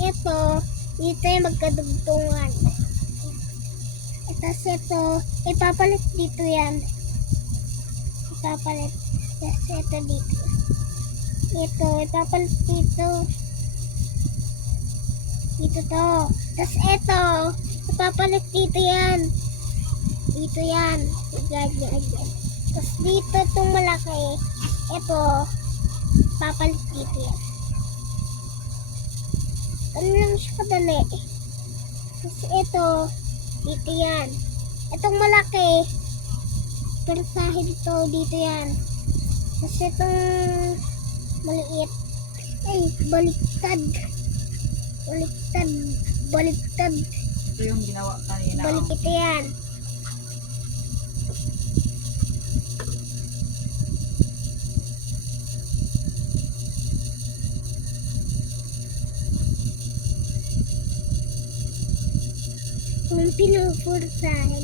ito, dito yung magkadugtungan. Tapos ito, ipapalit dito yan. Ipapalit. Tapos ito dito. Ito, ipapalit dito. Dito to. Tapos ito, ipapalit dito yan. Dito yan. Ganyan. Tapos dito itong malaki. Ito, ipapalit dito yan. Ano lang siya kadali. Tapos ito, dito yan. Itong malaki, persahin ito, dito yan. Tapos itong maliit, ay, baliktad. Baliktad. Ito yung ginawa kanina. Baliktad yan. Kung pinupursahin,